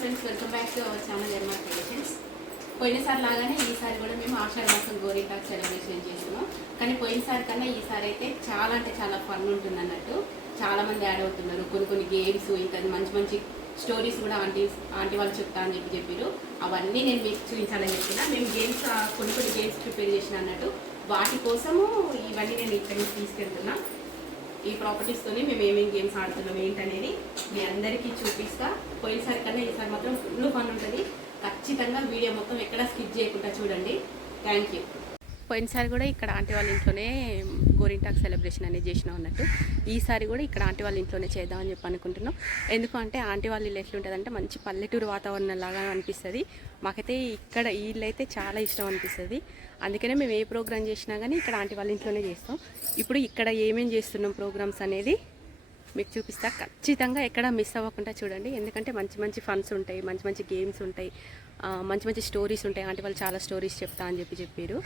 Friends, welcome back to our channel MR creations. పోయినసారి లాగానే ఈసారి కూడా మేము ఆషాఢ మాసం గోరింటాకు సెలబ్రేషన్ చేస్తున్నాం. కానీ పోయినసారి కన్నా ఈసారి అయితే చాలా అంటే చాలా ఫన్ ఉంటుంది అన్నట్టు. చాలా మంది యాడ్ అవుతున్నారు. కొన్ని గేమ్స్, ఇంకా మంచి మంచి స్టోరీస్ కూడా ఆంటీ వాళ్ళు చెప్తా అని చెప్పారు. అవన్నీ నేను మీకు చూపించాలని చెప్పిన. మేము గేమ్స్ కొన్ని గేమ్స్ ప్రిపేర్ చేసిన అన్నట్టు. వాటి కోసము ఇవన్నీ నేను ఇక్కడ నుంచి తీసుకెళ్తున్నా. ఈ ప్రాపర్టీస్తోని మేము ఏమేమి గేమ్స్ ఆడుతున్నాం ఏంటనేది మీ అందరికీ చూపిస్తా. పోయినసారి కన్నా ఈసారి మాత్రం ఫుల్ ఫన్ ఉంటుంది. ఖచ్చితంగా వీడియో మొత్తం ఎక్కడ స్కిప్ చేయకుండా చూడండి. Thank you. పోయినసారి కూడా ఇక్కడ ఆంటీ వాళ్ళ ఇంట్లోనే గోరింటాకు సెలబ్రేషన్ అనేది చేసినాం అన్నట్టు. ఈసారి కూడా ఇక్కడ ఆంటీ వాళ్ళ ఇంట్లోనే చేద్దామని చెప్పి అనుకుంటున్నాం. ఎందుకంటే ఆంటీ వాళ్ళ ఇల్లు ఎట్లుంటుందంటే మంచి పల్లెటూరు వాతావరణం లాగా అనిపిస్తుంది. మాకైతే ఇక్కడ ఈ ఇల్లు అయితే చాలా ఇష్టం అనిపిస్తుంది. అందుకనే మేము ఏ ప్రోగ్రామ్ చేసినా కానీ ఇక్కడ ఆంటీ వాళ్ళ ఇంట్లోనే చేస్తాం. ఇప్పుడు ఇక్కడ ఏమేమి చేస్తున్నాం ప్రోగ్రామ్స్ అనేది మీకు చూపిస్తా. ఖచ్చితంగా ఎక్కడ మిస్ అవ్వకుండా చూడండి. ఎందుకంటే మంచి మంచి ఫన్స్ ఉంటాయి, మంచి మంచి గేమ్స్ ఉంటాయి, మంచి మంచి స్టోరీస్ ఉంటాయి. ఆంటీ వాళ్ళు చాలా స్టోరీస్ చెప్తా అని చెప్పారు.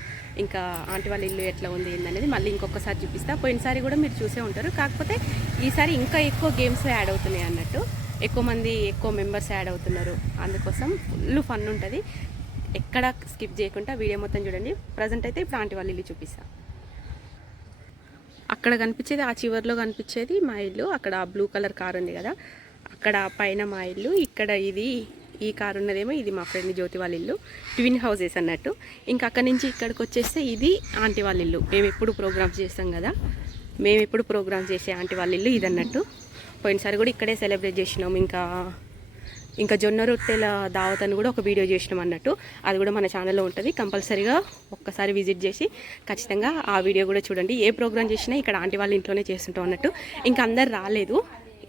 ఇంకా ఆంటీ వాళ్ళ ఇల్లు ఎట్లా ఉంది ఏందనేది మళ్ళీ ఇంకొకసారి చూపిస్తా. పోయినసారి కూడా మీరు చూసే ఉంటారు. కాకపోతే ఈసారి ఇంకా ఎక్కువ గేమ్స్ యాడ్ అవుతున్నాయి అన్నట్టు. ఎక్కువ మెంబర్స్ యాడ్ అవుతున్నారు. అందుకోసం ఫుల్ ఫన్ ఉంటుంది. ఎక్కడ స్కిప్ చేయకుండా వీడియో మొత్తం చూడండి. ప్రజెంట్ అయితే ఇప్పుడు ఆంటీ వాళ్ళ ఇల్లు చూపిస్తా. అక్కడ కనిపించేది, ఆ చివరిలో కనిపించేది మా ఇల్లు. అక్కడ బ్లూ కలర్ కార్ ఉంది కదా, అక్కడ పైన మా ఇల్లు. ఇక్కడ ఈ కారు ఉన్నదేమో ఇది మా ఫ్రెండ్ జ్యోతి వాళ్ళ ఇల్లు. ట్విన్ హౌసెస్ అన్నట్టు. ఇంకా అక్కడి నుంచి ఇక్కడికి వచ్చేస్తే ఇది ఆంటీ వాళ్ళ ఇల్లు. మేము ఎప్పుడు ప్రోగ్రామ్స్ చేస్తాం కదా, మేము ఎప్పుడు ప్రోగ్రామ్స్ చేసే ఆంటీ వాళ్ళ ఇల్లు ఇది అన్నట్టు. పోయినసారి కూడా ఇక్కడే సెలబ్రేట్ చేసినాం. ఇంకా జొన్న రొట్టెల దావత్ అని కూడా ఒక వీడియో చేసినాం అన్నట్టు. అది కూడా మన ఛానల్లో ఉంటుంది. కంపల్సరీగా ఒక్కసారి విజిట్ చేసి ఖచ్చితంగా ఆ వీడియో కూడా చూడండి. ఏ ప్రోగ్రామ్ చేసినా ఇక్కడ ఆంటీ వాళ్ళ ఇంట్లోనే చేస్తుంటాం అన్నట్టు. ఇంకా అందరు రాలేదు,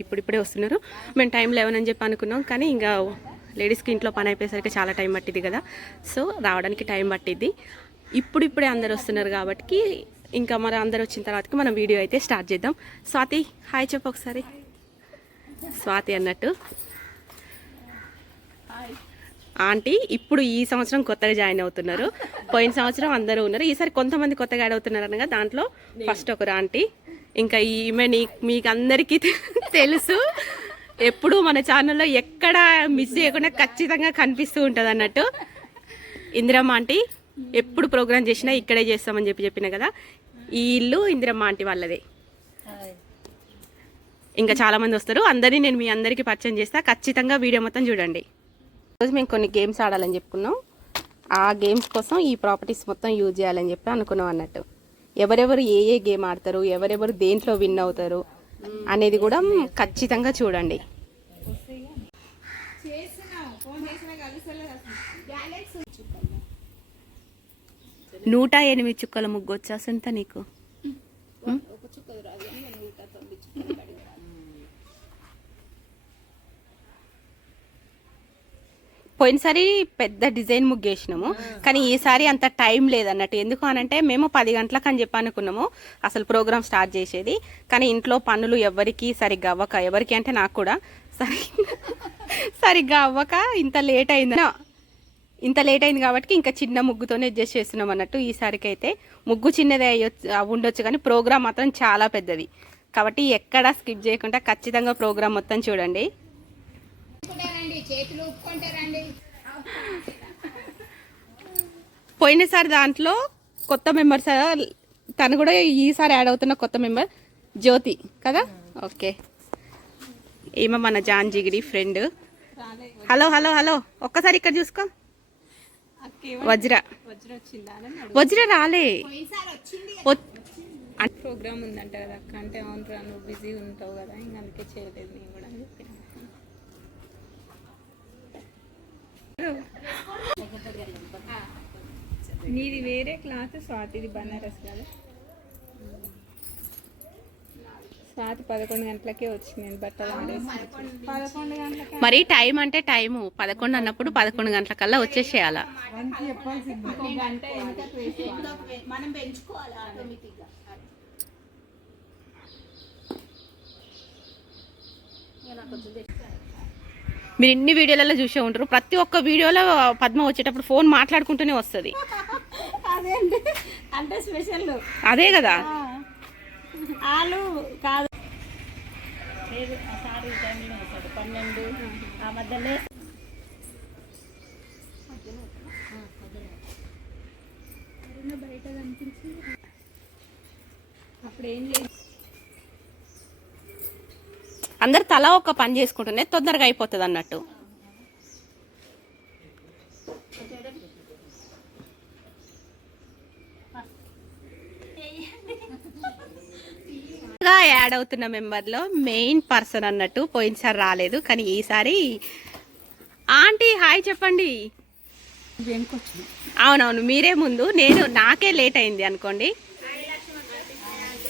ఇప్పుడిప్పుడే వస్తున్నారు. మేము టైం 11 అని చెప్పి అనుకున్నాం. కానీ ఇంకా లేడీస్కి ఇంట్లో పని అయిపోయేసరికి చాలా టైం పట్టింది కదా, సో రావడానికి టైం పట్టిద్ది. ఇప్పుడిప్పుడే అందరు వస్తున్నారు కాబట్టి ఇంకా మరి అందరు వచ్చిన తర్వాతకి మనం వీడియో అయితే స్టార్ట్ చేద్దాం. స్వాతి హాయ్ చెప్పు ఒకసారి. స్వాతి అన్నట్టు ఆంటీ ఇప్పుడు ఈ సంవత్సరం కొత్తగా జాయిన్ అవుతున్నారు. పోయిన సంవత్సరం అందరూ ఉన్నారు. ఈసారి కొంతమంది కొత్తగా యాడ్ అవుతున్నారు అనగా దాంట్లో ఫస్ట్ ఒకరు ఆంటీ. ఇంకా ఈమె మీకు అందరికీ తెలుసు, ఎప్పుడు మన ఛానల్లో ఎక్కడ మిస్ చేయకుండా ఖచ్చితంగా కనిపిస్తూ ఉంటుంది అన్నట్టు. ఇందిరమ్మ ఆంటీ ఎప్పుడు ప్రోగ్రామ్ చేసినా ఇక్కడే చేస్తామని చెప్పిన కదా, ఈ ఇల్లు ఇందిరమ్మ ఆంటీ వాళ్ళదే. ఇంకా చాలామంది వస్తారు. అందరినీ నేను మీ అందరికీ పరిచయం చేస్తా. ఖచ్చితంగా వీడియో మొత్తం చూడండి. ఈరోజు మేము కొన్ని గేమ్స్ ఆడాలని చెప్పుకున్నాం. ఆ గేమ్స్ కోసం ఈ ప్రాపర్టీస్ మొత్తం యూజ్ చేయాలని చెప్పి అనుకున్నాం అన్నట్టు. ఎవరెవరు ఏ గేమ్ ఆడతారు, ఎవరెవరు దేంట్లో విన్ అవుతారు అనేది కూడా ఖచ్చితంగా చూడండి. 108 చుక్కల ముగ్గు వచ్చేసంత నీకు. పోయినసారి పెద్ద డిజైన్ ముగ్గేసినాము, కానీ ఈసారి అంత టైం లేదన్నట్టు. ఎందుకు అనంటే మేము 10 గంటలకు అని చెప్పి అనుకున్నాము అసలు ప్రోగ్రామ్ స్టార్ట్ చేసేది. కానీ ఇంట్లో పనులు ఎవరికి సరిగ్గా అవ్వక, ఎవరికి అంటే నాకు కూడా సరిగ్గా అవ్వక ఇంత లేట్ అయింది కాబట్టి ఇంకా చిన్న ముగ్గుతోనే అడ్జస్ట్ చేస్తున్నాం అన్నట్టు. ఈసారికి అయితే ముగ్గు చిన్నదే ఉండొచ్చు కానీ ప్రోగ్రామ్ మాత్రం చాలా పెద్దది కాబట్టి ఎక్కడా స్కిప్ చేయకుండా ఖచ్చితంగా ప్రోగ్రామ్ మొత్తం చూడండి. పోయినసారి దాంట్లో కొత్త మెంబర్స్, తను కూడా ఈసారి యాడ్ అవుతున్న కొత్త మెంబర్ జ్యోతి కదా. ఓకే, ఏమో మన జాన్ జిగిడి ఫ్రెండ్. హలో హలో హలో ఒక్కసారి ఇక్కడ చూసుకో. వజ్ర రాలే, ప్రోగ్రామ్ ఉందంట కదా అక్క. అంటే అవును రా, నువ్వు బిజీ ఉంటావు కదా, ఇంకా అందుకే చేయలేదు నేను కూడా అని చెప్పాను. నీది వేరే క్లాత్, స్వాతిది బనారస్ కదా. స్వాతి 11 గంటలకే వచ్చింది. నేను బట్టలు ఆడేసి 11 గంటలకి. మరి టైం అంటే టైము 11 అన్నప్పుడు 11 గంటలకల్లా వచ్చేసేయాల. మీరు ఇన్ని వీడియోలలో చూసే ఉంటారు. ప్రతి ఒక్క వీడియోలో పద్మ వచ్చేటప్పుడు ఫోన్ మాట్లాడుకుంటూనే వస్తుంది. అంటే స్పెషల్ అదే కదా. వాళ్ళు కాదు, 12 ఆ మధ్యలో బయట కనిపించి అప్పుడు ఏం చేసి అందరు తలా ఒక పని చేసుకుంటూనే తొందరగా అయిపోతుంది అన్నట్టు. యాడ్ అవుతున్న మెంబర్లో మెయిన్ పర్సన్ అన్నట్టు పోయినసారి రాలేదు, కానీ ఈసారి ఆంటీ హాయ్ చెప్పండి. అవునవును మీరే ముందు, నాకే లేట్ అయింది అనుకోండి.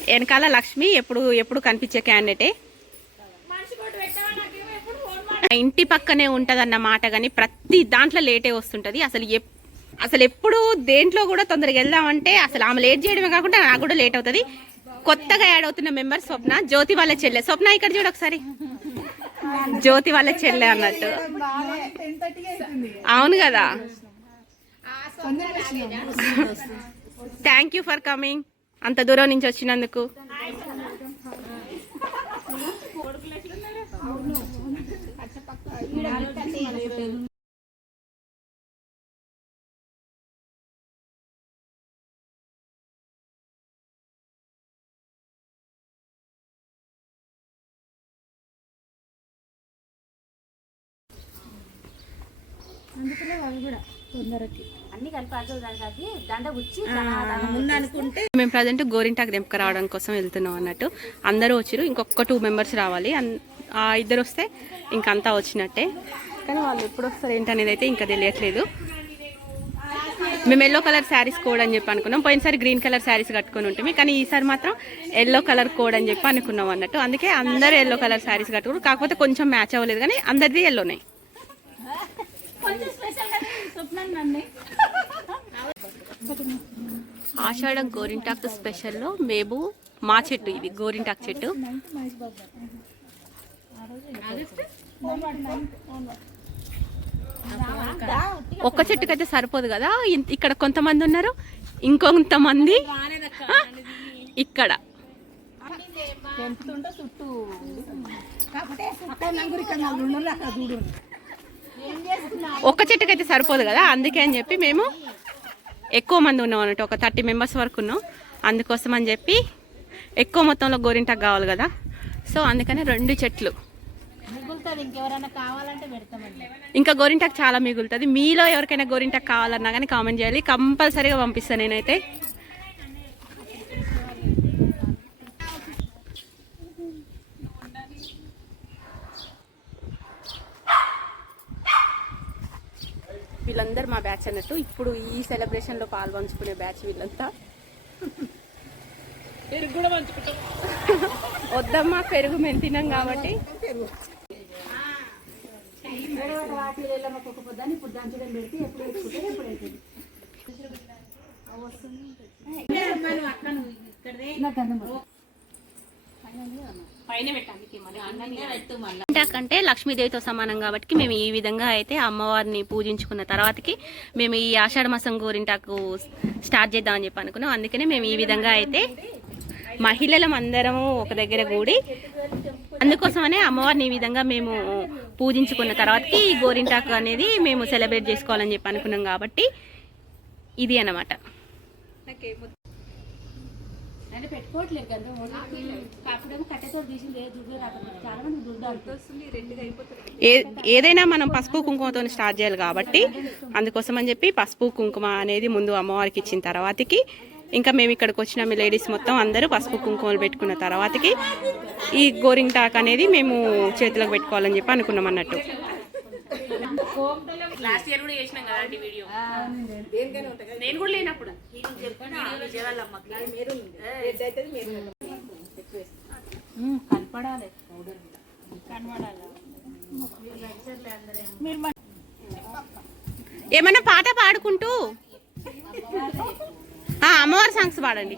వెనకాల లక్ష్మి ఎప్పుడు కనిపించే క్యాండిడేటే. ఇంటి పక్కనే ఉంటదన్న మాట, కానీ ప్రతి దాంట్లో లేటే వస్తుంటది. అసలు ఎప్పుడు దేంట్లో కూడా తొందరగా వెళ్దామంటే అసలు ఆమె లేట్ చేయడమే కాకుండా నాకు కూడా లేట్ అవుతుంది. కొత్తగా యాడ్ అవుతున్న మెంబర్ స్వప్న, జ్యోతి వాళ్ళ చెల్లె. స్వప్న ఇక్కడ చూడు ఒకసారి, జ్యోతి వాళ్ళ చెల్లె అన్నట్టు. అవును కదా. థ్యాంక్ యూ ఫర్ కమింగ్, అంత దూరం నుంచి వచ్చినందుకు. మేము ప్రజెంట్ గోరింటాకు దెంపక రావడం కోసం వెళ్తున్నాం అన్నట్టు. అందరూ వచ్చారు, ఇంకొక 2 మెంబర్స్ రావాలి. ఇద్దరు వస్తే ఇంకంతా వచ్చినట్టే, కానీ వాళ్ళు ఎప్పుడు వస్తారు ఏంటనేది అయితే ఇంకా తెలియట్లేదు. మేము ఎల్లో కలర్ శారీస్ కోడ్ అని చెప్పి అనుకున్నాం. పోయినసారి గ్రీన్ కలర్ శారీస్ కట్టుకొని ఉంటుంది, కానీ ఈసారి మాత్రం ఎల్లో కలర్ కోడ్ అని చెప్పి అనుకున్నాం అన్నట్టు. అందుకే అందరూ ఎల్లో కలర్ శారీస్ కట్టుకున్నారు. కాకపోతే కొంచెం మ్యాచ్ అవ్వలేదు, కానీ అందరిది ఎల్లోనే. ఆషాఢం గోరింటాకు స్పెషల్లో మేము మా చెట్టు, ఇది గోరింటాకు చెట్టు. ఒక్క చెట్టుకైతే సరిపోదు కదా, ఇక్కడ కొంతమంది ఉన్నారు, ఇంకొంతమంది ఇక్కడ. ఒక్క చెట్టుకైతే సరిపోదు కదా, అందుకే అని చెప్పి మేము ఎక్కువ మంది ఉన్నాం అన్నట్టు. ఒక 30 మెంబర్స్ వరకు ఉన్నాం. అందుకోసం అని చెప్పి ఎక్కువ మొత్తంలో గోరింటాకు కావాలి కదా, సో అందుకని 2 చెట్లు. ఇంకా గోరింటాకు చాలా మిగులుతుంది. మీలో ఎవరికైనా గోరింటాకు కావాలన్నా కానీ కామెంట్ చేయాలి, కంపల్సరీగా పంపిస్తాను నేనైతే. వీళ్ళందరూ మా బ్యాచ్ అన్నట్టు. ఇప్పుడు ఈ సెలబ్రేషన్లో పాల్పంచుకునే బ్యాచ్ వీళ్ళంతా. పెరుగు కూడా పంచుకుంటాం. వద్దమ్మా, పెరుగు మేము తిన్నాం కాబట్టి. అంటే లక్ష్మీదేవితో సమానం కాబట్టి మేము ఈ విధంగా అయితే అమ్మవారిని పూజించుకున్న తర్వాతకి మేము ఈ ఆషాఢ మాసం గోరింటాకు స్టార్ట్ చేద్దామని చెప్పి అనుకున్నాం. అందుకనే మేము ఈ విధంగా అయితే మహిళలం అందరము ఒక దగ్గర కూడి, అందుకోసమనే అమ్మవారిని ఈ విధంగా మేము పూజించుకున్న తర్వాతకి ఈ గోరింటాకు అనేది మేము సెలబ్రేట్ చేసుకోవాలని చెప్పి అనుకున్నాం. కాబట్టి ఇది అన్నమాట. ఏదైనా మనం పసుపు కుంకుమతో స్టార్ట్ చేయాలి కాబట్టి అందుకోసం అని చెప్పి పసుపు కుంకుమ అనేది ముందు అమ్మవారికి ఇచ్చిన తర్వాతకి, ఇంకా మేము ఇక్కడికి వచ్చిన మీ లేడీస్ మొత్తం అందరూ పసుపు కుంకుమలు పెట్టుకున్న తర్వాతకి ఈ గోరింటాకు అనేది మేము చేతులకు పెట్టుకోవాలని చెప్పి అనుకున్నాం అన్నట్టు. లాస్ట్ ఇయర్ కూడా చేసినాం కదండి వీడియో, నేను కూడా లేనప్పుడు. కనపడాలి ఏమన్నా పాట పాడుకుంటూ అమ్మవారి సాంగ్స్ పాడండి.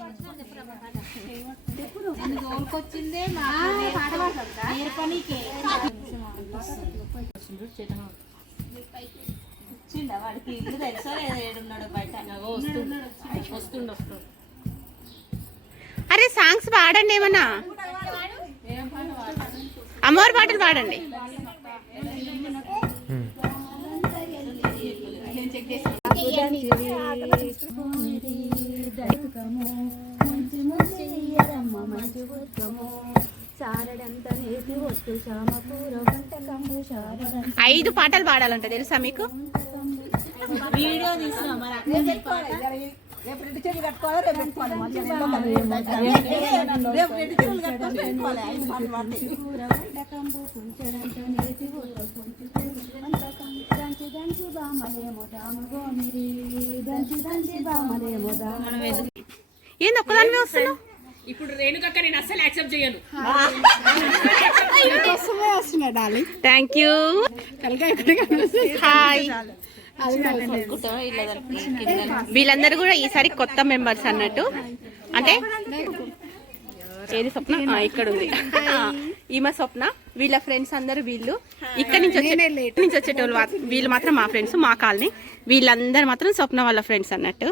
అరే సాంగ్స్ పాడండి, ఏమన్నా అమ్మవారి పాటలు పాడండి. 5 పాటలు పాడాలంట, తెలుసా మీకు? వీడియో తీస్తున్నా మరి రెడ్డి చెట్లు కట్టుకోవాలి, రేపు పెట్టుకోవాలి, రేపు రెడ్డి చెట్లు కట్టుకోవాలి, పెట్టుకోవాలి. 5 పాటలు పాడతాయి. ఏంది ఒక్కదానివే వస్తున్నావు? ఇప్పుడు రేణుకక్క నేను అస్సలు యాక్సెప్ట్ చేయను. Thank you. హాయ్. వీళ్ళందరూ కూడా ఈసారి కొత్త మెంబర్స్ అన్నట్టు. అంటే ఏది స్వప్న? ఇక్కడ ఉంది ఈమె స్వప్న. వీళ్ళ ఫ్రెండ్స్ అందరూ వీళ్ళు ఇక్కడ నుంచి వచ్చేటోళ్ళు. వీళ్ళు మాత్రం మా ఫ్రెండ్స్, మా కాలనీ. వీళ్ళందరూ మాత్రం స్వప్న వాళ్ళ ఫ్రెండ్స్ అన్నట్టు.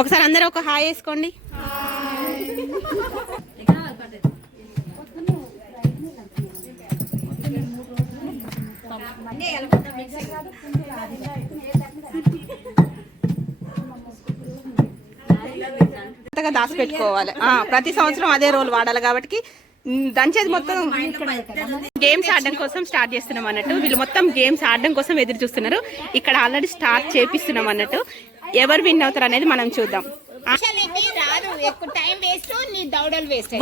ఒకసారి అందరూ ఒక హాయ్ వేసుకోండి. దాచిపెట్టుకోవాలి. ప్రతి సంవత్సరం అదే రోల్ వాడాలి కాబట్టి దంచేది మొత్తం గేమ్స్ ఆడడం కోసం స్టార్ట్ చేస్తున్నాం అన్నట్టు. వీళ్ళు మొత్తం గేమ్స్ ఆడడం కోసం ఎదురు చూస్తున్నారు. ఇక్కడ ఆల్రెడీ స్టార్ట్ చేపిస్తున్నాం అన్నట్టు. ఎవరు విన్ అవుతారు అనేది మనం చూద్దాం.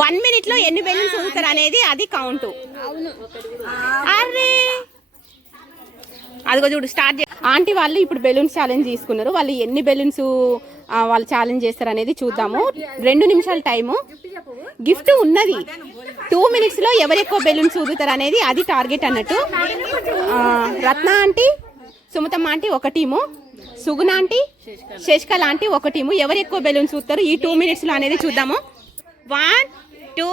1 minute లో ఎన్ని బెలూన్స్ ఊదుతారు అనేది అది కౌంట్. అరే అదిగో చూడు స్టార్ట్. ఆంటీ వాళ్ళు ఇప్పుడు బెలూన్స్ ఛాలెంజ్ తీసుకున్నారు. వాళ్ళు ఎన్ని బెలూన్స్ వాళ్ళు ఛాలెంజ్ చేస్తారు అనేది చూద్దాము. 2 నిమిషాల టైము. గిఫ్ట్ ఉన్నది. 2 minutes లో ఎవరు ఎక్కువ బెలూన్స్ ఊదుతారు అనేది అది టార్గెట్ అన్నట్టు. రత్న ఆంటీ, సుమతమ్మ ఆంటీ ఒక టీము, సుగుణ ఆంటీ, శశికళ ఆంటీ ఒక టీము. ఎవరు ఎక్కువ బెలూన్స్ ఊదుతారు ఈ 2 minutes లో అనేది చూద్దాము. 1 2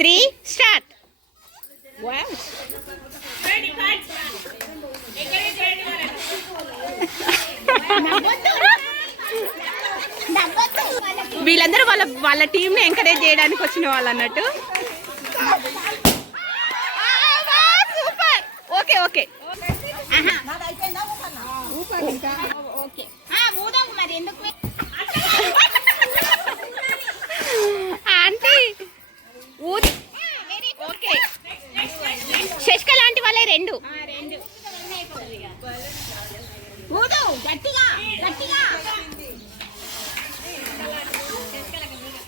3 స్టార్ట్. వీళ్ళందరూ వాళ్ళ టీంని ఎంకరేజ్ చేయడానికి వచ్చిన వాళ్ళు అన్నట్టు. సూపర్. ఓకే ఓకే ఆంటీ ఊది. ఓకే శశికళ ఆంటీ వాళ్ళే 2.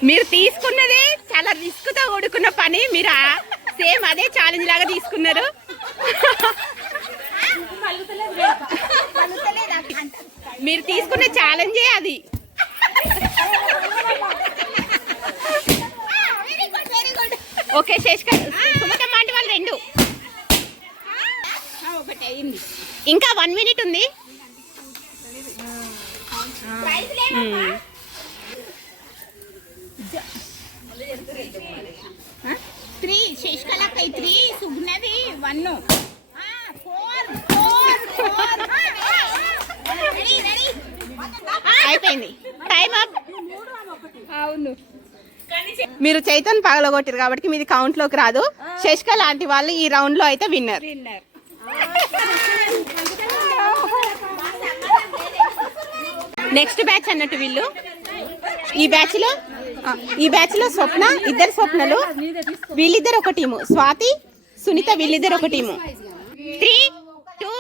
మీరు తీసుకున్నదే చాలా రిస్క్ తో కూడుకున్న పని. మీరు సేమ్ అదే ఛాలెంజ్ లాగా తీసుకున్నారు. మీరు తీసుకున్న ఛాలెంజే అది. ఓకే శశికళ సుమతమ్మ ఆంటీ వాళ్ళు 2. ఇంకా 1 minute ఉంది. 3 శశికళకి 3 సుగ్నది 1 అయిపోయింది. Time up. అవును మీరు చైతన్ పగలగొట్టారు కాబట్టి మీది కౌంట్ లోకి రాదు. శశికళ లాంటి వాళ్ళు ఈ రౌండ్ లో అయితే విన్నర్. నెక్స్ట్ బ్యాచ్ అన్నట్టు వీళ్ళు. ఈ బ్యాచ్ లో స్వప్న, 2 స్వప్నలు, వీళ్ళిద్దరు ఒక టీము. స్వాతి, సునీత వీళ్ళిద్దరు ఒక టీము. 3 2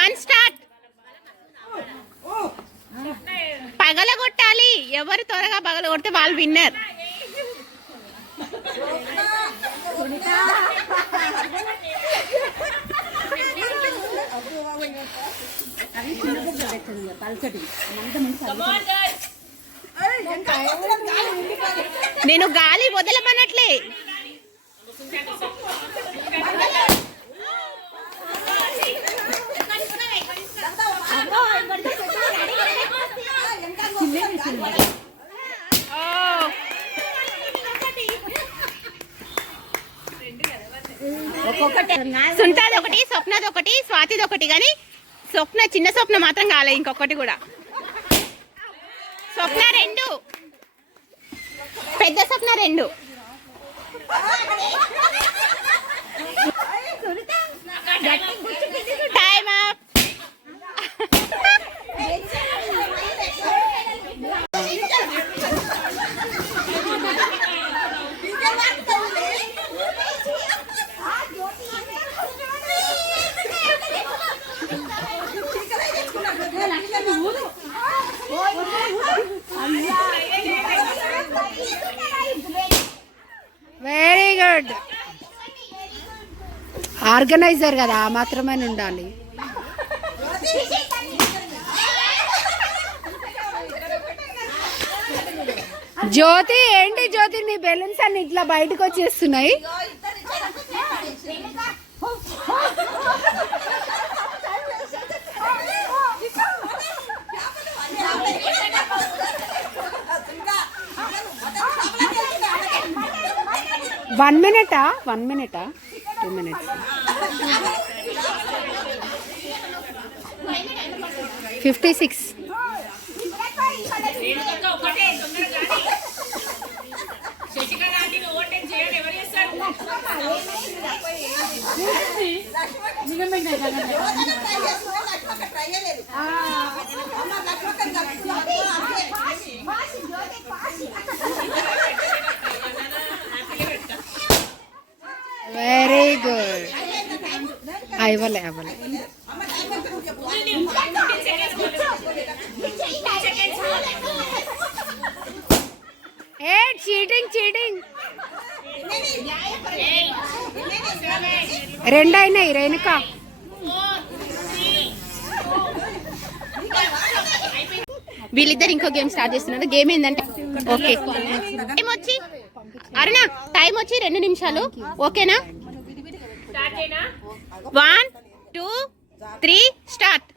1 స్టార్ట్. పగలగొట్టాలి. ఎవరు త్వరగా పగలగొడితే వాళ్ళు విన్నర్. నేను గాలి వదలమన్నట్లే. సునీతది ఒకటి, స్వప్నది ఒకటి, స్వాతిది ఒకటి. కానీ స్వప్న చిన్న స్వప్న మాత్రం కాలే. ఇంకొకటి కూడా. స్వప్న 2, పెద్ద Swapna 2. Time up. Very good. Organiser కదా, ఆ మాత్రమే ఉండాలి. జ్యోతి ఏంటి జ్యోతి, నీ బెలూన్స్ అన్ని ఇట్లా బయటకు వచ్చేస్తున్నాయి. One మినిటా 2 minutes 56. శశికళ ఆంటీని ఓవర్టేక్ చేయండి. ఎవరు చేస్తారు? Very good. ఇవ్వలే ఏ చీటింగ్ 2 అయినాయి రేణుక. వీళ్ళిద్దరు ఇంకో గేమ్ స్టార్ట్ చేస్తున్నారు. గేమ్ ఏంటంటే ఓకే టైం వచ్చి అరుణ టైం వచ్చి 2 నిమిషాలు. ఓకేనా? 1 2 3 స్టార్ట్.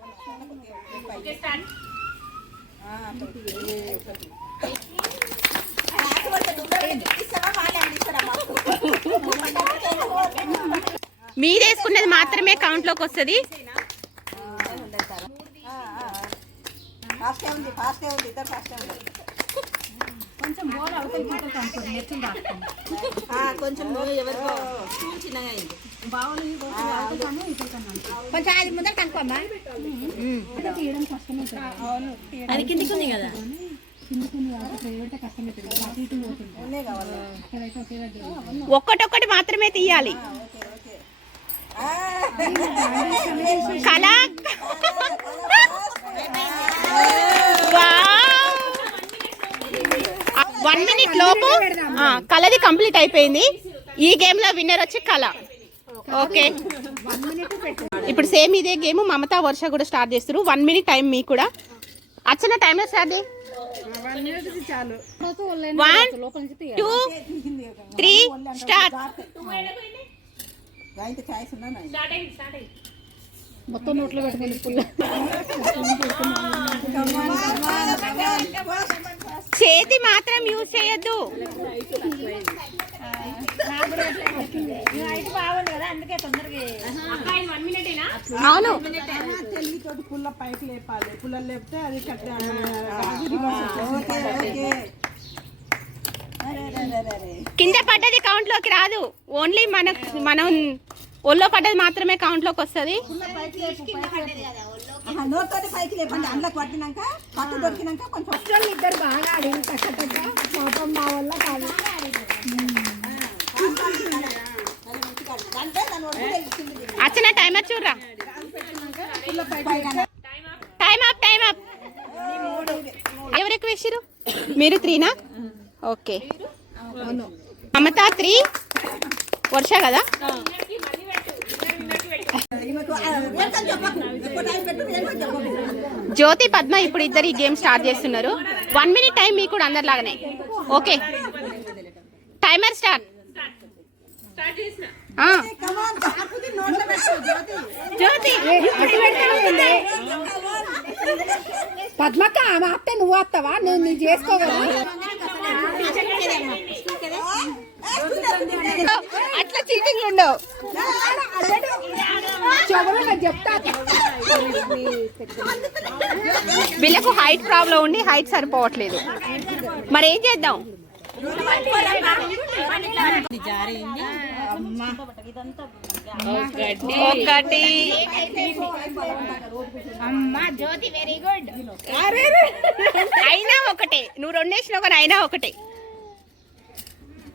మీరేసుకున్నది మాత్రమే కౌంట్ లోకి వస్తుంది. కొంచెం ఎవరికో చిన్నగా అయింది. కొంచెం అది ముందర కనుకోమ్మా. అది కిందికి ఉంది కదా. ఒక్కటొక్కటి మాత్రమే తీయాలి. కళా 1 minute లోపు కళది కంప్లీట్ అయిపోయింది. ఈ గేమ్ లో విన్నర్ వచ్చి కళ. ఓకే, ఇప్పుడు సేమ్ ఇదే గేమ్ మమతా వర్ష కూడా స్టార్ట్ చేస్తారు. 1 minute టైం మీకు కూడా. అచ్చన టైం స్టార్ట్ 1 2 3 స్టార్ట్. మొత్తం నోట్లో పెట్టుకొని చేతి మాత్రం యూజ్ చేయొద్దు. అవును, పుల్ల పైకి లేపాలి. పుల్లలు లేపితే అది కింద పడ్డది కౌంట్ లోకి రాదు. ఓన్లీ మనం ఒళ్ళో పడ్డది మాత్రమే కౌంట్ లోకి వస్తుంది. నోట్ తోటి పైకి లేపండి. అందులో పట్టినాక పట్టు దొరికినాక కొంచెం ఇద్దరు బాగా ఆడింది కష్టపడ్డా. పాపం మా వల్ల కాదు. అచ్చన టైమర్ చూడరా. Time up. ఎవరు ఎక్కువ వేసిరు? మీరు 3నా? ఓకే, మమతా 3, వర్ష కదా. జ్యోతి పద్మ ఇప్పుడు ఇద్దరు ఈ గేమ్ స్టార్ట్ చేస్తున్నారు. 1 minute టైం మీకు కూడా అందరిలాగానే. Okay, timer start. జ్యోతి పద్మక్క ఆమె అత్తే నువ్వు వస్తావా? నువ్వు చేసుకోగలవా? అట్లా చీటింగ్ ఉండవు. చెప్తా. వీళ్ళకు హైట్ ప్రాబ్లం ఉండి హైట్ సరిపోవట్లేదు. మరి ఏం చేద్దాం? ఒకటి. జ్యోతి వెరీ గుడ్. అయినా ఒకటే. నువ్వు 2 వేసినావు కానీ అయినా ఒకటే.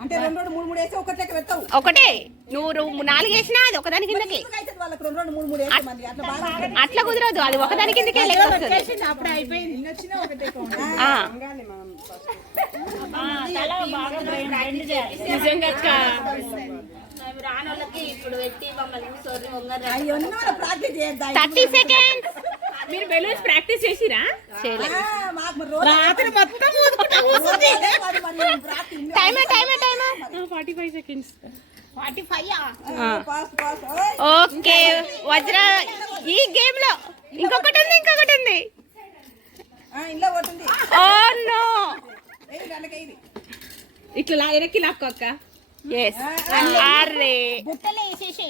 అంటే 2 2 3 3 వేసి ఒకటి లెక్క పెడతావు. ఒకటే నువ్వు 4 వేసినా అది ఒకదాని కిందకి. అయితే వాళ్ళకి 2 2 3 3 వేసి మళ్ళీ అట్లా బాగా అట్లా కుదరదు, అది ఒకదాని కిందకే లెక్క వస్తుంది. అప్పుడు అయిపోయింది. వచ్చినా ఒకటే రానోళ్ళకి ఇప్పుడు పెట్టి మమ్మల్ని సొర్రి వంగరు. అయ్యో ప్రాక్టీస్ చేద్దాం. 30 సెకండ్స్. మీరు బెలూన్స్ ప్రాక్టీస్ చేసిరా? మాకు మరి రోజు రాత్రి మొత్తం ఊదుకుంటా కూర్చుంది. Timer 45 seconds. 45. Pass pass. Okay Vajra, ఈ గేమ్ లో ఇంకొకటి ఉంది. ఇంట్లో పోతుంది. Oh no. ఇట్లా వెనక్కి లాక్కో అక్క. ఎస్. అరే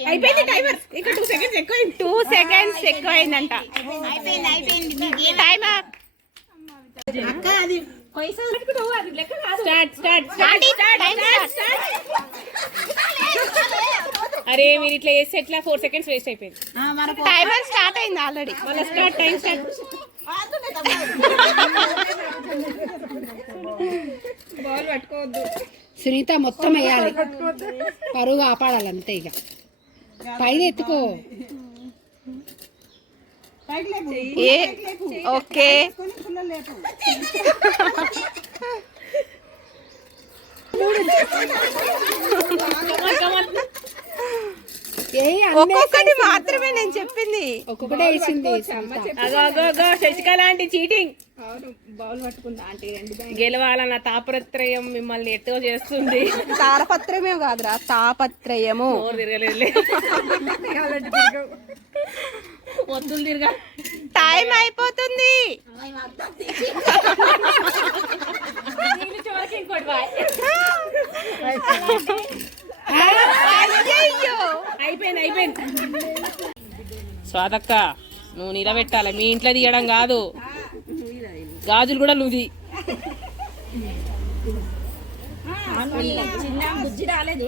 అయిపోయింది టైమర్. ఇంకా 2 సెకండ్స్ ఎక్కువైంది. 2 సెకండ్స్ ఎక్కువైందంట. టైమర్. అక్క అది అది లెక్క కాదు. స్టార్ట్. అరే మీరు ఇట్లా చేస్తే ఎట్లా 4 సెకండ్స్ వేస్ట్ అయిపోయింది. టైమర్ స్టార్ట్ అయింది ఆల్రెడీ. మళ్ళీ టైం స్టార్ట్. బాల్ పట్టుకోవద్దు. సునీత మొత్తం వేయాలి, పరువు కాపాడాలి అంతే. ఇక పైన ఎత్తుకో. ఓకే ఒక్కొక్కటి మాత్రమే నేను చెప్పింది. ఒక్కొక్కటే వేసింది. Sasikala aunty cheating. బౌల్ పట్టుకుందా ఆంటీ? గెలవాలన్న తాపత్రయం మిమ్మల్ని ఎట్టో చేస్తుంది. తారపత్రమే కాదురా, తాపత్రయము. ఒత్తులు తిరగా. టైం అయిపోతుంది. ఇంకోటి అయిపోయింది. స్వాతక్క నువ్వు నిలబెట్టాలి, మీ ఇంట్లో తీయడం కాదు. గాజులు కూడా నువ్వు. చిన్న బుజ్జి రాలేదు.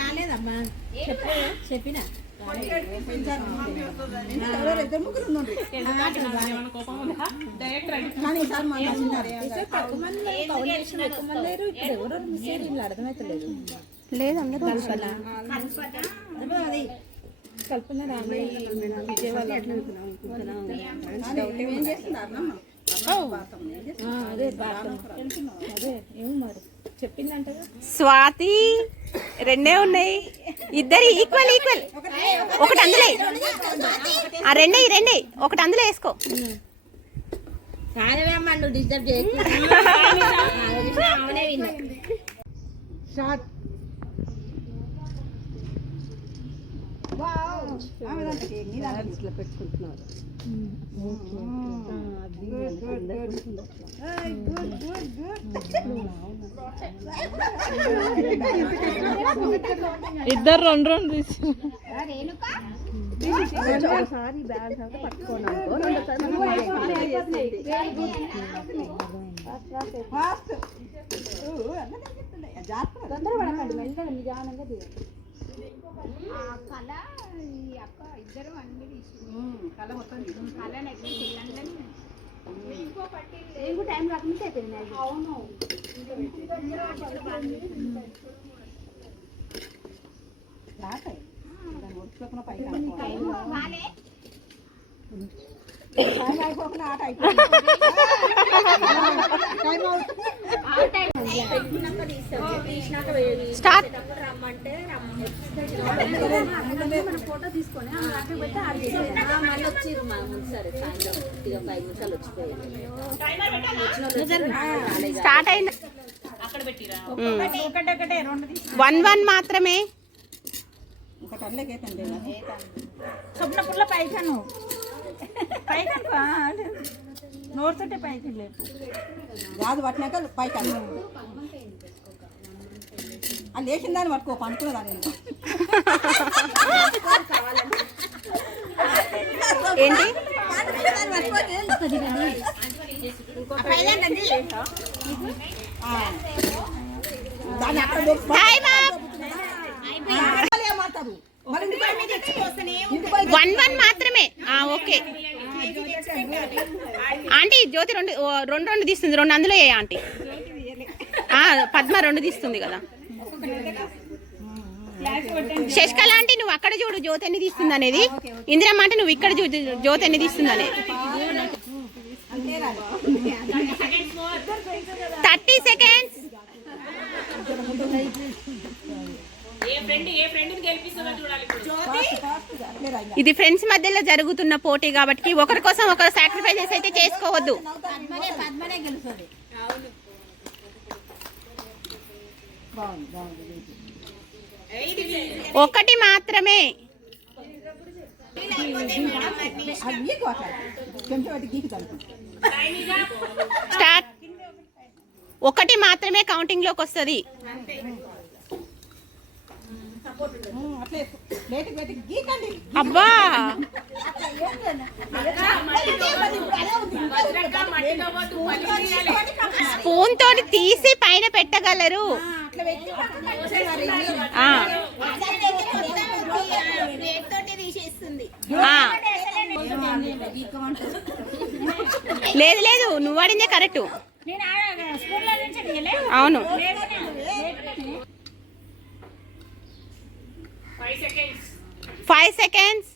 రాలేదమ్మా, చెప్పిన అర్థమైతలేదు. లేదు అందరూ కల్పన విజయవాడ స్వాతి 2 ఉన్నాయి. ఇద్దరు ఈక్వల్. ఒకటి అందులో 2 ఒకటి అందులో వేసుకో. డిస్టర్బ్ చేయకు. పెట్టుకుంటున్నారు. ఇద్దరు 2 తీసి ఒకసారి బ్యాలెన్స్ అయితే పట్టుకోను అనుకో. టైం రాకుండా అయిపోయింది. అవును ఆట అయిపోయింది. స్టార్ట్. ఫోటో తీసుకొని మళ్ళీ వచ్చి సరే సాయంత్రం 5 నిమిషాలు వచ్చిపోయింది. స్టార్ట్ అయింది. 1 మాత్రమే. స్వప్న పుల్ల పైకను నోరుతుంటే పైకి లేదు. గాజు పట్టినాక పైకి అది లేచిన దాన్ని పట్టుకో, పనుకునేదాన్ని. ఏంటి దాన్ని అక్కడ ఏమంటారు? 1 మాత్రమే. ఓకే ఆంటీ జ్యోతి 2 తీస్తుంది. 2 అందులో ఏ ఆంటీ? పద్మ 2 తీస్తుంది కదా. శశికళ అంటే నువ్వు అక్కడ చూడు జ్యోతి ఎన్ని తీస్తుంది అనేది, ఇందిరమ్మ అంటే నువ్వు ఇక్కడ చూడు జ్యోతి ఎన్ని తీస్తుంది అనేది. 30 seconds. ఇది ఫ్రెండ్స్ మధ్యలో జరుగుతున్న పోటీ కాబట్టి ఒకరి కోసం ఒకరు సాక్రిఫైసెస్ అయితే చేసుకోవద్దు. ఒకటి మాత్రమే. స్టార్ట్. ఒకటి మాత్రమే కౌంటింగ్ లోకి వస్తుంది. అబ్బా స్పూన్ తోటి తీసి పైన పెట్టగలరు. లేదు లేదు నువ్వు వాడిందే కరెక్ట్. అవును. 5 seconds.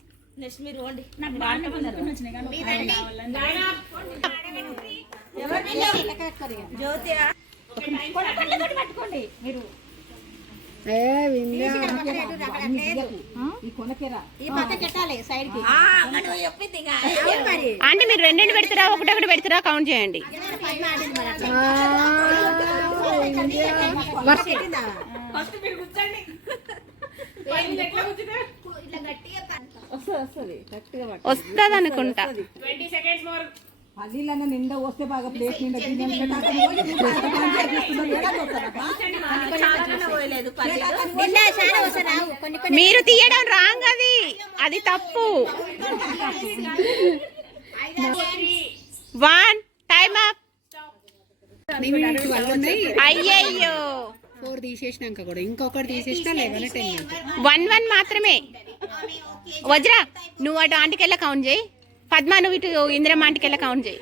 అంటే మీరు రెండు పెడతారా ఒకటి పెడతారా కౌంట్ చేయండి. వస్తుంది అనుకుంటా. పల్లీలన్న నిండా వస్తే బాగా ప్లేట్ నిండా మీరు తీయడం రాంగ్, అది తప్పు. 1 టైమ్ అప్. అయ్యయ్యో 4 తీసేసినాక కూడా ఇంకొకటి తీసేసినా 11 1 మాత్రమే. వజ్ర నువ్వు అటు ఆంటీకెళ్ళ కౌంట్ చేయి. పద్మ నువ్వు ఇటు ఇందిరమ్మ ఆంటీకెళ్ళ కౌంట్ చేయి.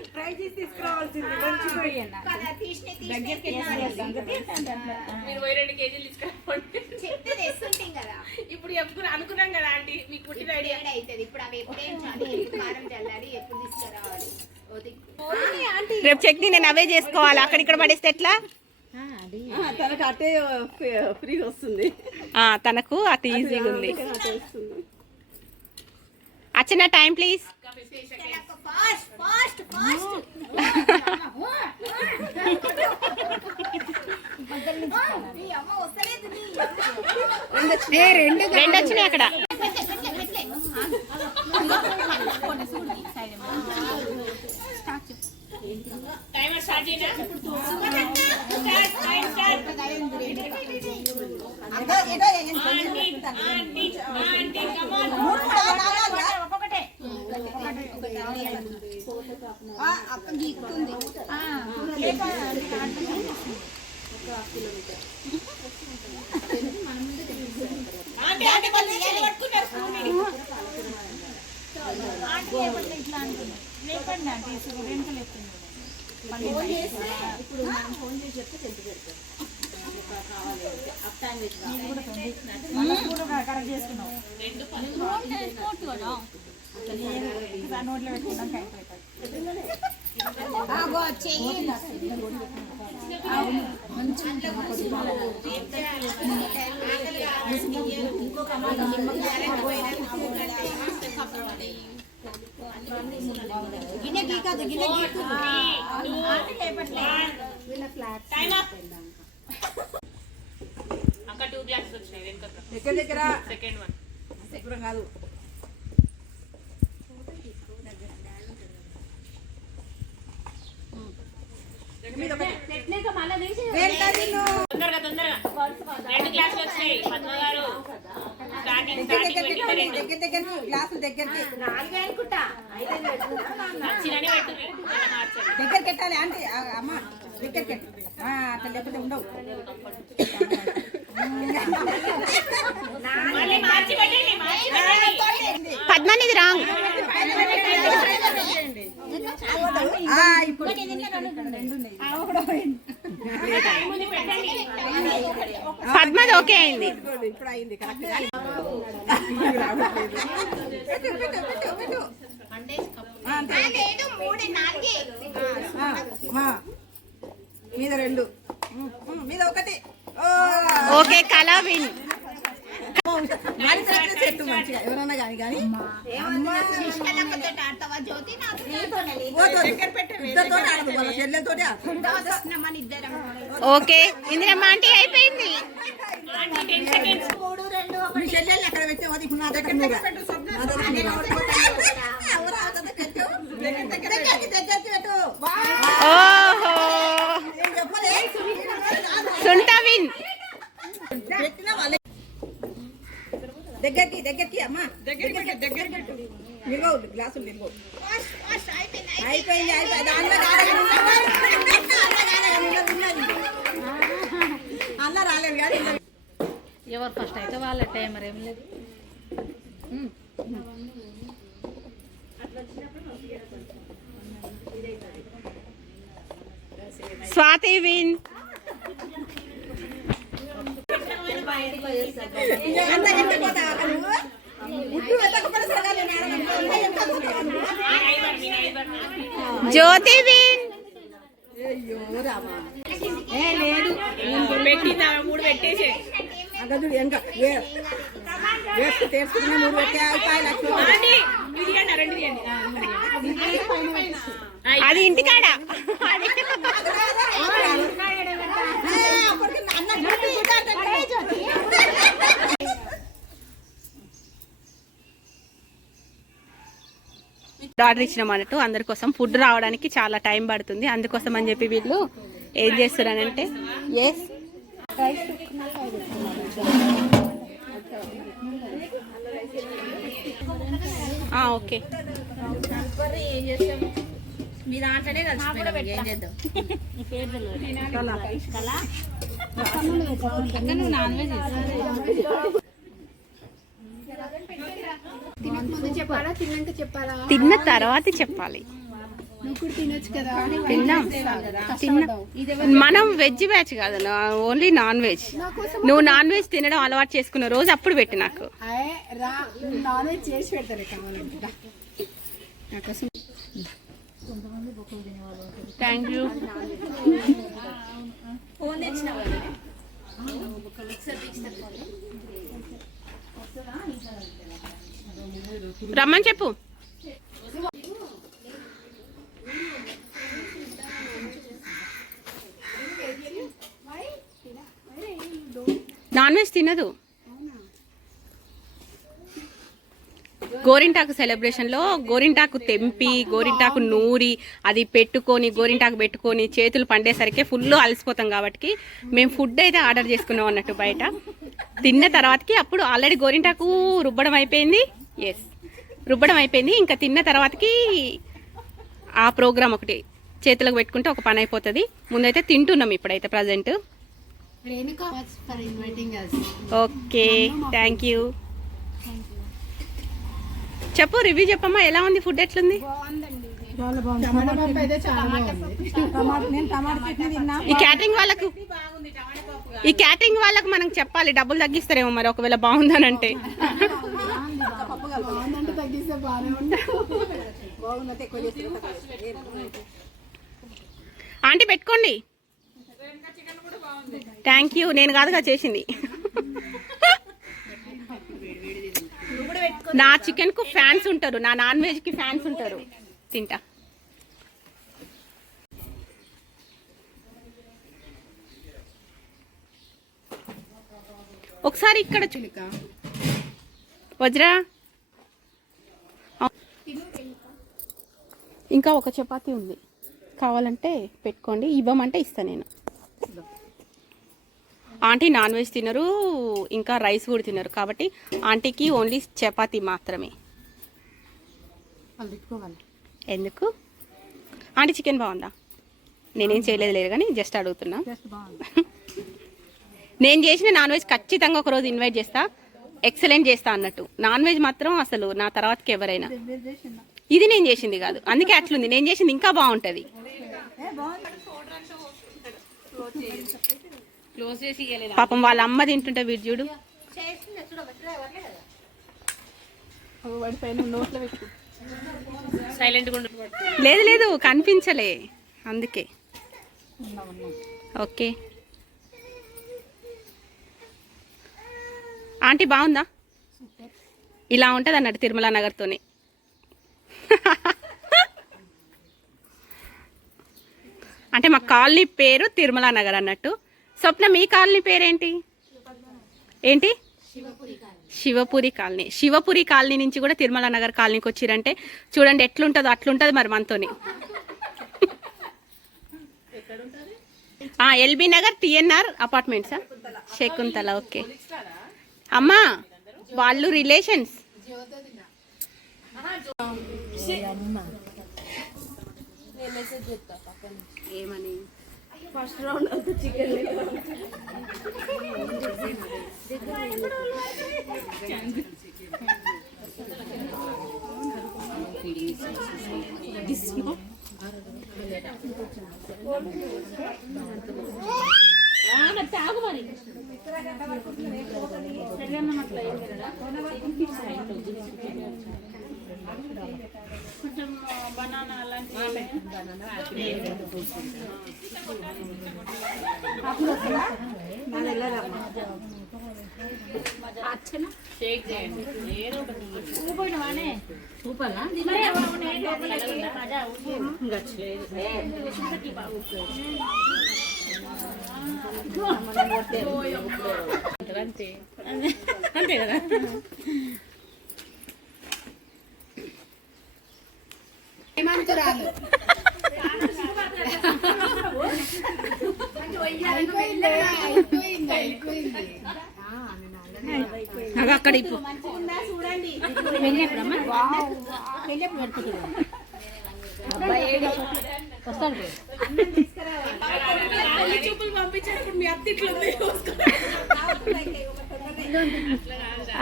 ఇప్పుడు ఎప్పుడు అనుకున్నాం కదా ఆంటీ, మీకు పుట్టిన ఐడియా అవుతుంది. ఇప్పుడు అవి రేపు చట్నీ నేను అవే చేసుకోవాలి. అక్కడిక్కడ పడేస్తే ఎట్లా? తనకు అట్టే ఫ్రీ వస్తుంది. తనకు అతి ఈజీగా ఉంది. అచ్చన టైం ప్లీజ్. రెండు వచ్చినాయి అక్కడ. అక్కడ 2 గ్లాసెస్ వచ్చినాయి. దగ్గర సెకండ్ వన్ దూరం కాదు. తొందరగా 2 గ్లాసులు వచ్చినాయి. పద్మ గారు దగ్గర పెట్టాలి అంటే అమ్మ దగ్గర పెట్టి అట్లా లేకపోతే ఉండవు. పద్మనిది రాంగ్. ఇప్పుడు పద్మది ఓకే అయింది. ఇప్పుడు అయింది కరెక్ట్. మీద 2 మీద 1. ఓకే కళా విన్. చెట్టు మంచిగా ఎవరన్నా కానీ కానీ చెల్లెలతో ఓకే ఇందిరమ్మ ఆంటీ అయిపోయింది. మీ చెల్లెలు ఎక్కడ పెట్టే ఇప్పుడు నా దగ్గర ఓహో సుంట విన్. పెట్టిన వాళ్ళే దగ్గరికి అమ్మా దగ్గరికి నిల్వ గ్లాసులు నిల్వ అయిపోయింది అలా రాలేదు కానీ ఎవరు ఫస్ట్ అయితే వాళ్ళ టైమర్ ఏం లేదు. స్వాతి విన్. జ్యోతి విన్. పెట్టిందా 3 పెట్టేసే అగదుడు ఇంకా వేసుకు తీసుకున్న 3 పెట్టే అయిపోయి అది ఇంటికాడ. ఆర్డర్ ఇచ్చినాం అన్నట్టు అందరి కోసం ఫుడ్ రావడానికి చాలా టైం పడుతుంది. అందుకోసం అని చెప్పి వీళ్ళు ఏం చేస్తున్నారంటే ఎస్ ఓకే మీ దాంట్లోనే కలిసిపోయినాం. ఏం చేద్దాం? తిన్న తర్వాత చెప్పాలి. తిన్నాం. మనం వెజ్ బ్యాచ్ కాదు, ఓన్లీ నాన్ వెజ్. నువ్వు నాన్ వెజ్ తినడం అలవాటు చేసుకున్న రోజు అప్పుడు పెట్టి నాకు. Thank you. రమ్మని చెప్పు. నాన్ వెజ్ తినదు. గోరింటాకు సెలబ్రేషన్లో గోరింటాకు తెంపి గోరింటాకు నూరి అది పెట్టుకొని గోరింటాకు పెట్టుకొని చేతులు పండేసరికి ఫుల్ అలసిపోతాం కాబట్టి మేము ఫుడ్ అయితే ఆర్డర్ చేసుకున్నాం అన్నట్టు బయట. తిన్న తర్వాతకి అప్పుడు ఆల్రెడీ గోరింటాకు రుబ్బడం అయిపోయింది. ఎస్ రుబ్బడం అయిపోయింది. ఇంకా తిన్న తర్వాతకి ఆ ప్రోగ్రామ్ ఒకటి చేతులకు పెట్టుకుంటే ఒక పని అయిపోతుంది. ముందైతే తింటున్నాం ఇప్పుడైతే ప్రజెంట్. Okay thank you. చెప్పు రివ్యూ చెప్పమ్మా, ఎలా ఉంది ఫుడ్, ఎట్లుంది? ఈ క్యాటరింగ్ వాళ్ళకు మనం చెప్పాలి, డబ్బులు తగ్గిస్తారేమో మరి ఒకవేళ బాగుందనంటే. ఆంటీ పెట్టుకోండి. Thank you. నేను కాదుగా చేసింది. నా చికెన్ కు ఫ్యాన్స్ ఉంటారు, నా నాన్ వెజ్ కి ఫ్యాన్స్ ఉంటారు. తింటా. ఒకసారి ఇక్కడ చులిక వజ్రా, ఇంకా ఒక చపాతీ ఉంది, కావాలంటే పెట్టుకోండి, ఇవ్వమంటే ఇస్తా నేను. ఆంటీ నాన్ వెజ్ తినరు, ఇంకా రైస్ కూడా తినరు, కాబట్టి ఆంటీకి ఓన్లీ చపాతీ మాత్రమే. ఎందుకు? ఆంటీ చికెన్ బాగుందా? నేనేం చేయలేదు లేదు కానీ జస్ట్ అడుగుతున్నా. నేను చేసిన నాన్ వెజ్ ఖచ్చితంగా ఒకరోజు ఇన్వైట్ చేస్తా, ఎక్సలెంట్ చేస్తా అన్నట్టు. నాన్ వెజ్ మాత్రం అసలు నా తర్వాతకి ఎవరైనా. ఇది నేను చేసింది కాదు, అందుకే అట్లుంది. నేను చేసింది ఇంకా బాగుంటుంది. క్లోజ్ చేసి ఇవ్వలేదు. పాపం వాళ్ళ అమ్మ తింటుంటే వీడు చూడు. వాడి పైన నోట్లో పెట్టు. సైలెంట్ గా లేదు లేదు కనిపించలే అందుకే. ఓకే ఆంటీ బాగుందా? ఇలా ఉంటుంది అన్నట్టు తిరుమల నగర్తోనే. అంటే మా కాలనీ పేరు తిరుమల నగర్ అన్నట్టు. స్వప్న మీ కాలనీ పేరేంటి? ఏంటి? శివపురి కాలనీ. శివపురి కాలనీ నుంచి కూడా తిరుమల నగర్ కాలనీకి వచ్చిరంటే చూడండి ఎట్లుంటుందో అట్లుంటుంది మరి మనతోని. ఎల్బీ నగర్ టిఎన్ఆర్ అపార్ట్మెంట్సా? శకుంతల. ఓకే అమ్మా వాళ్ళు రిలేషన్స్. ఏమని ఫస్ట్ రౌండ్ అంతా చికెన్ తాగు మరి కొంచెం బనానా అలాంటి షేక్ చేయండి. ఊపడవానే ఊపలా అంతే అంతే కదా. అక్కడ ఇప్పుడు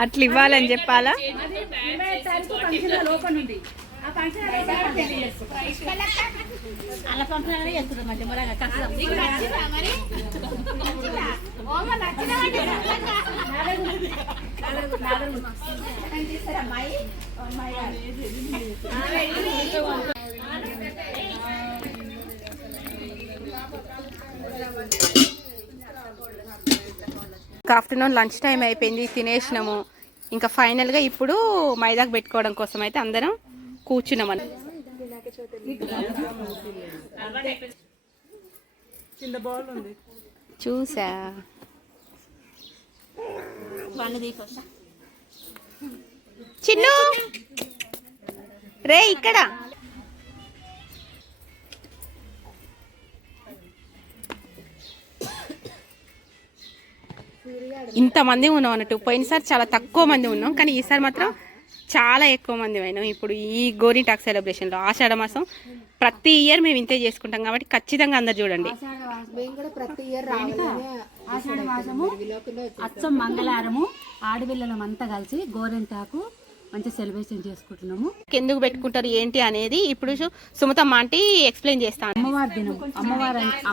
అట్లా ఇవ్వాలని చెప్పాలా? అలా పంపిణీ చేస్తున్నాం మధ్య ఆఫ్టర్నూన్ లంచ్ టైం అయిపోయింది, తినేసినాము. ఇంకా ఫైనల్గా ఇప్పుడు మైదాకు పెట్టుకోవడం కోసం అయితే అందరం కూర్చున్నాం. చూసా చిన్ను రే ఇక్కడ ఇంతమంది ఉన్నాం అన్నట్టు. పోయినసారి చాలా తక్కువ మంది ఉన్నాం కానీ ఈసారి మాత్రం చాలా ఎక్కువ మంది అయినాం. ఇప్పుడు ఈ గోరింటాకు సెలబ్రేషన్లో ఆషాఢ మాసం ప్రతి ఇయర్ మేము ఇంతే చేసుకుంటాం కాబట్టి ఖచ్చితంగా అందరు చూడండి. ఆషాఢ మాసము అచ్చం మంగళవారము ఆడపిల్లలం అంతా కలిసి గోరింటాకు మంచి సెలబ్రేషన్ చేసుకుంటున్నాము. ఎందుకు పెట్టుకుంటారు ఏంటి అనేది ఇప్పుడు సుమతమ్మ ఆంటీ ఎక్స్ప్లెయిన్ చేస్తాను. అమ్మవారి దినం,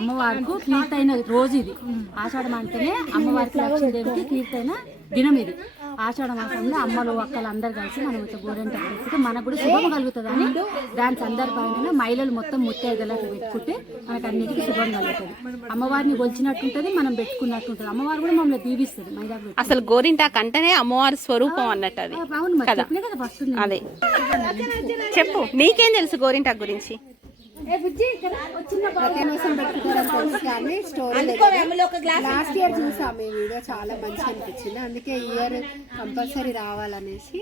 అమ్మవారికి కీర్తైన రోజు ఇది. ఆషాఢం అంటేనే అమ్మవారికి లక్ష్మీదేవికి కీర్తైన దినం ఇది. ఆషాఢ మాసంలో అమ్మలు అక్కలు అందరు కలిసి మనం గోరింటాకు పెట్టుకుంటే మనకు కూడా శుభం కలుగుతుందని దాని సందర్భంగా మహిళలు మొత్తం ముత్తైదులకు పెట్టుకుంటే మనకు అన్నిటికీ శుభం కలుగుతుంది. అమ్మవారిని గొలిచినట్టుంటది, మనం పెట్టుకున్నట్టుంటది. అమ్మవారు కూడా మమ్మల్ని దీవిస్తుంది. మైదాకు అసలు గోరింటాకు అంటేనే అమ్మవారి స్వరూపం అన్నట్టు అది. అవును మరి చెప్పినా కదా ఫస్ట్. అదే చెప్పు, నీకేం తెలుసు గోరింటాకు గురించి? లాస్ట్ ఇయర్ చూసాము ఈ వీడియో, చాలా మంచిగా అనిపించింది. అందుకే ఈ ఇయర్ కంపల్సరీ రావాలనేసి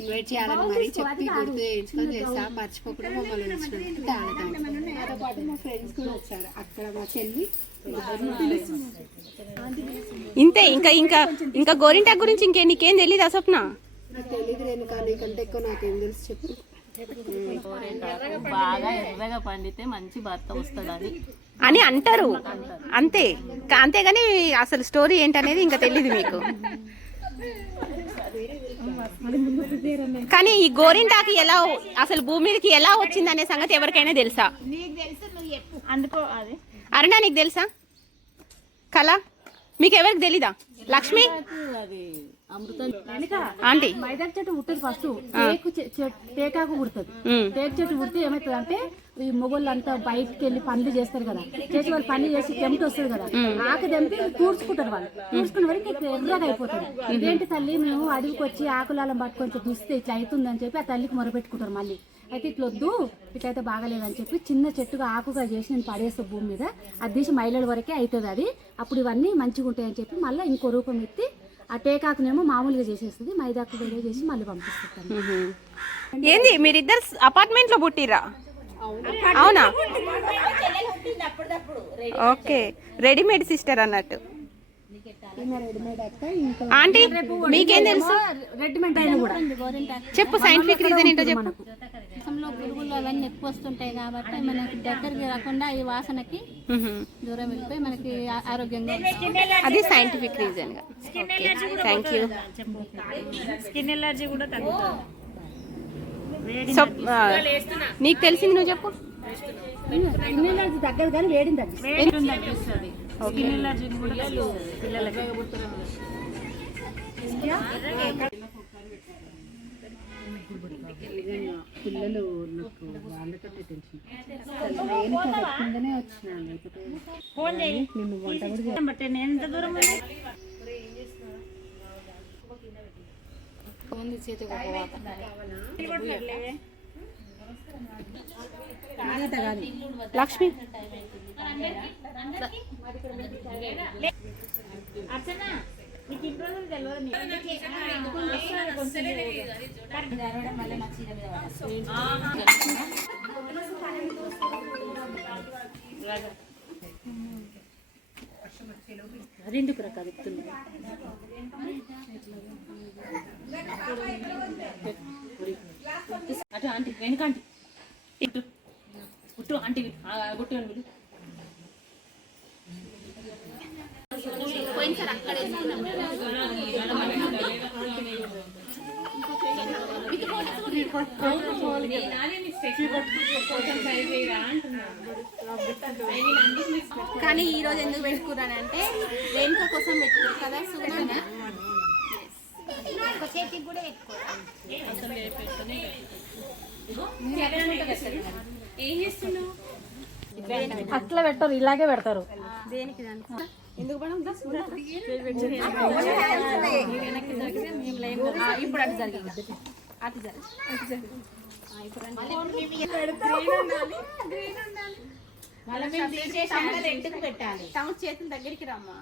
ఇన్వైట్ చేయాలని మరీ చెప్పి గుర్తు చేయించుకొని చేస్తా. మర్చిపోకుండా మమ్మల్ని వచ్చినందుకు చాలా థాంక్స్. నాతో పాటు మా ఫ్రెండ్స్ కూడా వచ్చారు. అక్కడ మా చెల్లి ఇంతే. ఇంకా ఇంకా ఇంకా గోరింటాకు గురించి నీకేం తెలీదు స్వప్న? నాకు తెలియదు రేణుకా, నీకంటే ఎక్కువ నాకేం తెలుసు చెప్పు. బాగా ఎర్రగా పండితే మంచి భర్త వస్తాడని అని అంటారు అంతే. అంతేగాని అసలు స్టోరీ ఏంటనేది ఇంకా తెలీదు మీకు. కానీ ఈ గోరింటాకు ఎలా అసలు భూమి మీదకి ఎలా వచ్చింది అనే సంగతి ఎవరికైనా తెలుసా? అందుకో అది అరుణా నీకు తెలుసా? కళ మీకు ఎవరికి తెలీదా? లక్ష్మి అది అమృతం ఆంటీ మైదాకు చెట్టు పుట్టదు ఫస్ట్ టేకాకు పుడుతుంది. టేకు చెట్టు పుడితే ఏమవుతుంది అంటే ఈ మొగోళ్ళు అంతా బయటకు వెళ్ళి పనులు చేస్తారు కదా, చేసి వాళ్ళు పని చేసి చెమట వస్తుంది కదా, ఆకు తెంపి తూర్చుకుంటారు. వాళ్ళు తూర్చుకున్న వరకు ఎర్రగా అయిపోతుంది. ఇదేంటి తల్లి మేము అడవికి వచ్చి ఆకులాలం పట్టుకొని చూస్తే ఇట్లా అవుతుందని చెప్పి ఆ తల్లికి మొరపెట్టుకుంటారు. మళ్ళీ అయితే ఇట్లా వద్దు, ఇట్లయితే బాగాలేదని చెప్పి చిన్న చెట్టుగా ఆకుగా చేసి నేను పడేస్తా భూమి మీద, అది తీసి మహిళల వరకే అవుతుంది అది, అప్పుడు ఇవన్నీ మంచిగా ఉంటాయని చెప్పి మళ్ళీ ఇంకో రూపం ఎత్తి ఆ టేకాకునేమో మామూలుగా చేసేస్తుంది, మైదాకు వేరే చేసి మళ్ళీ పంపిస్తాను. ఏంది మీరిద్దరు అపార్ట్మెంట్ లో పుట్టిరా? అవునా? ఓకే, రెడీమేడ్ సిస్టర్ అన్నట్టు. ఆంటీ మీకేం తెలుసు? రెడీమేడ్ అయినా కూడా చెప్పు, సైంటిఫిక్ రీజన్ ఏంటో చెప్పు. రసంలో పురుగులు అవన్నీ ఎక్కువ వస్తుంటాయి కాబట్టి మనకి దగ్గరికి రాకుండా ఈ వాసనకి దూరం వెళ్ళిపోయి మనకి ఆరోగ్యంగా అది సైంటిఫిక్ రీజన్ గా. Thank you. స్కిన్ ఎలర్జీ కూడా తగ్గుతుంది. సో నీకు తెలిసింది నువ్వు చెప్పు. తగ్గదు కానీ వేడిని తగ్గిస్తుంది. స్కిన్ ఎలర్జీని కూడా తగ్గిస్తుంది పిల్లలకి. పిల్లలు నాకు వాళ్ళతో టెన్షన్ పెట్టుకుందనే వచ్చినాను. ఫోన్ చేయి బట్టి నేను ఎంత దూరం లక్ష్మి అర్చన నీకు ఇంటి రోజులు తెలియదు. అదెందుకు కదుపుతుంది? అటు ఆంటీ వెనుక ఆంటీ ఇటు గుట్టు ఆంటీ గుట్టు అని విలు. కానీ ఈ రోజు ఎందుకు పెట్టుకున్నానంటే రేణుక కోసం పెట్టుకున్నారు కదా సుగంధ. ఏం చేస్తున్నావు? అట్లా పెట్టరు, ఇలాగే పెడతారు. దేనికి ఎందుకు ఇప్పుడు అటు జరిగింది అటు జరిగింది తమ్ముడు చేతుల దగ్గరికి రమ్మా.